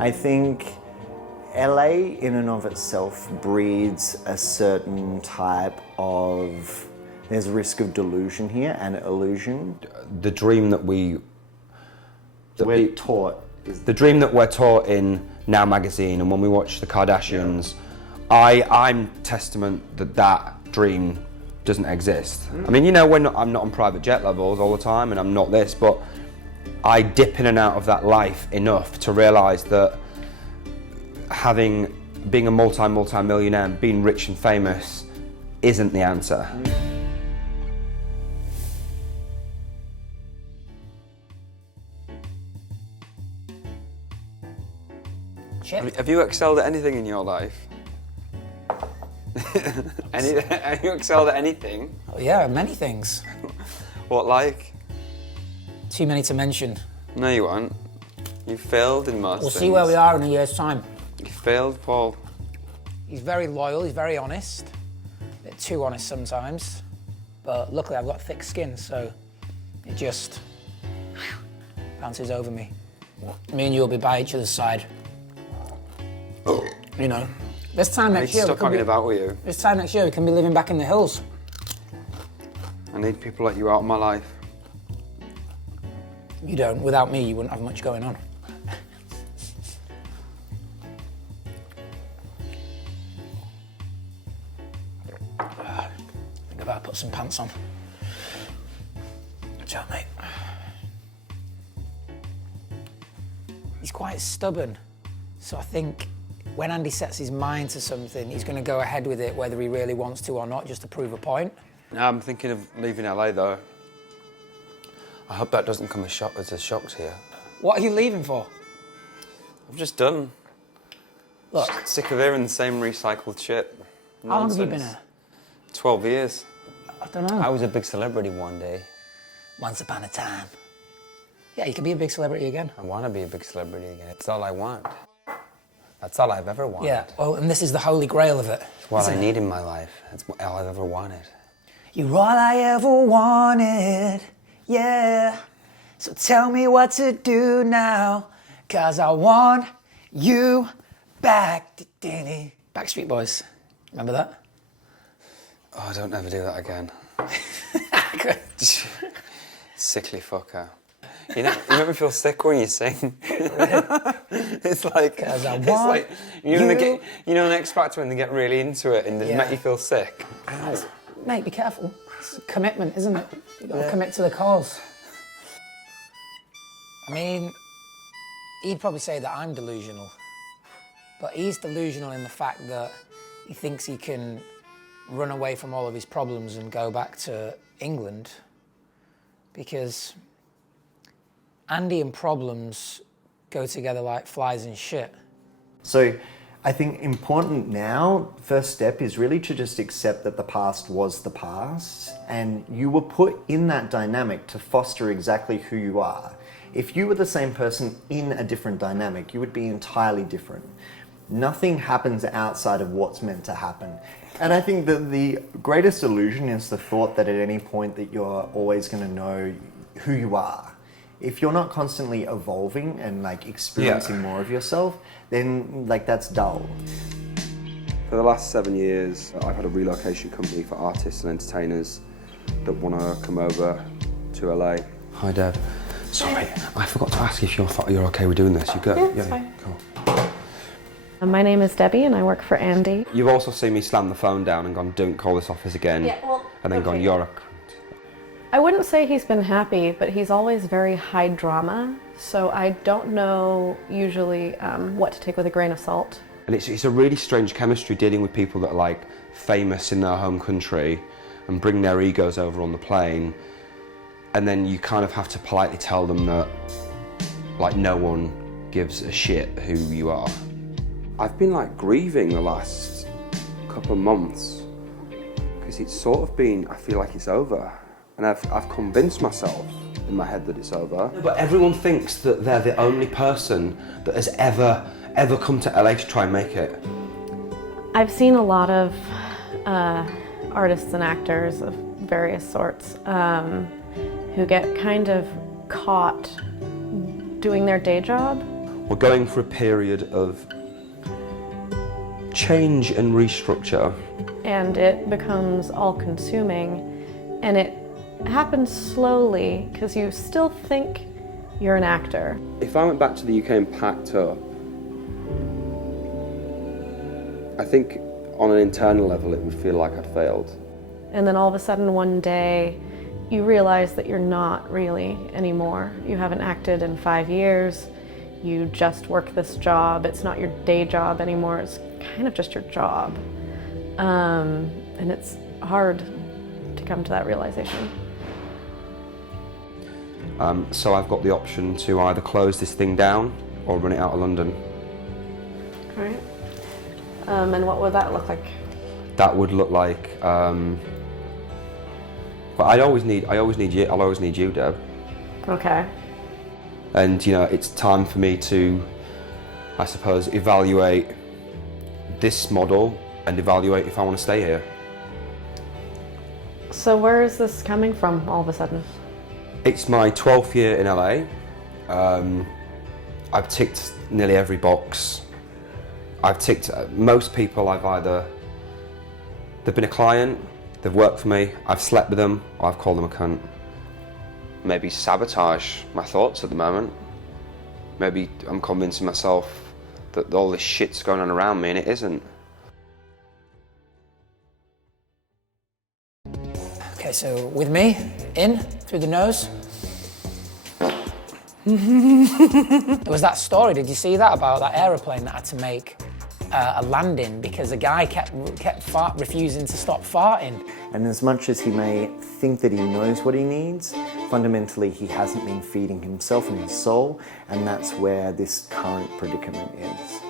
I think LA in and of itself breeds a certain type of, there's a risk of delusion here and illusion. The dream that we're taught. The dream that we're taught in Now magazine and when we watch the Kardashians, I'm testament that dream doesn't exist. I mean, you know, I'm not on private jet levels all the time and I'm not this, but I dip in and out of that life enough to realise that being a multi-millionaire and being rich and famous isn't the answer. Have you excelled at anything in your life? Have you excelled at anything? Oh, yeah, many things. What, like? Too many to mention. No, you won't. You failed in most We'll things. see where we are in a year's time. You failed, Paul. He's very loyal, he's very honest. A bit too honest sometimes. But luckily I've got thick skin, so it just bounces over me. Me and you will be by each other's side. You know, this time next year. I need to stop hanging about with you. This time next year we can be living back in the hills. I need people like you out of my life. You don't. Without me, you wouldn't have much going on. I think I better put some pants on. Watch out, mate. He's quite stubborn, so I think when Andy sets his mind to something, he's going to go ahead with it whether he really wants to or not, just to prove a point. No, I'm thinking of leaving LA though. I hope that doesn't come as a shock to you. What are you leaving for? I'm just done. Look. Sick of hearing the same recycled shit. How long have you been here? 12 years. I don't know. I was a big celebrity one day. Once upon a time. Yeah, you can be a big celebrity again. I want to be a big celebrity again. It's all I want. That's all I've ever wanted. Yeah, well, and this is the holy grail of it. It's what I need in my life. It's all I've ever wanted. You're all I ever wanted, yeah. So tell me what to do now, 'cause I want you back. Backstreet Boys, remember that? Oh, don't ever do that again. Sickly fucker. You make me feel sick when you sing. It's like, you know, an X Factor when they get really into it and they make you feel sick. Ow. Mate, be careful. It's a commitment, isn't it? You've got to commit to the cause. I mean, he'd probably say that I'm delusional, but he's delusional in the fact that he thinks he can run away from all of his problems and go back to England because Andy and problems go together like flies and shit. So I think important now, first step is really to just accept that the past was the past and you were put in that dynamic to foster exactly who you are. If you were the same person in a different dynamic, you would be entirely different. Nothing happens outside of what's meant to happen. And I think that the greatest illusion is the thought that at any point that you're always going to know who you are. If you're not constantly evolving and like experiencing more of yourself, then like that's dull. For the last 7 years, I've had a relocation company for artists and entertainers that want to come over to LA. Hi, Deb. Sorry, I forgot to ask if you're okay with doing this. You go? Yeah, it's fine. Cool. My name is Debbie and I work for Andy. You've also seen me slam the phone down and gone, don't call this office again. Yeah, well, and then gone, you're a... I wouldn't say he's been happy, but he's always very high drama, so I don't know usually what to take with a grain of salt. And it's a really strange chemistry dealing with people that are like famous in their home country and bring their egos over on the plane, and then you kind of have to politely tell them that like no one gives a shit who you are. I've been like grieving the last couple of months because it's sort of been, I feel like it's over. And I've convinced myself in my head that it's over. But everyone thinks that they're the only person that has ever come to LA to try and make it. I've seen a lot of artists and actors of various sorts who get kind of caught doing their day job. We're going for a period of change and restructure. And it becomes all-consuming, and it happens slowly because you still think you're an actor. If I went back to the UK and packed up, I think on an internal level it would feel like I'd failed. And then all of a sudden one day you realize that you're not really anymore. You haven't acted in 5 years. You just work this job. It's not your day job anymore. It's kind of just your job. And it's hard to come to that realization. So I've got the option to either close this thing down or run it out of London. Right. And what would that look like? That would look like, but I'll always need you, Deb. Okay. And you know, it's time for me to, I suppose, evaluate this model and evaluate if I want to stay here. So where is this coming from all of a sudden? It's my 12th year in LA. I've ticked nearly every box. I've ticked most people. They've been a client, they've worked for me, I've slept with them, or I've called them a cunt. Maybe sabotage my thoughts at the moment. Maybe I'm convincing myself that all this shit's going on around me and it isn't. Okay, so with me, in, through the nose. There was that story, did you see that, about that aeroplane that had to make a landing because a guy kept refusing to stop farting? And as much as he may think that he knows what he needs, fundamentally he hasn't been feeding himself and his soul, and that's where this current predicament is.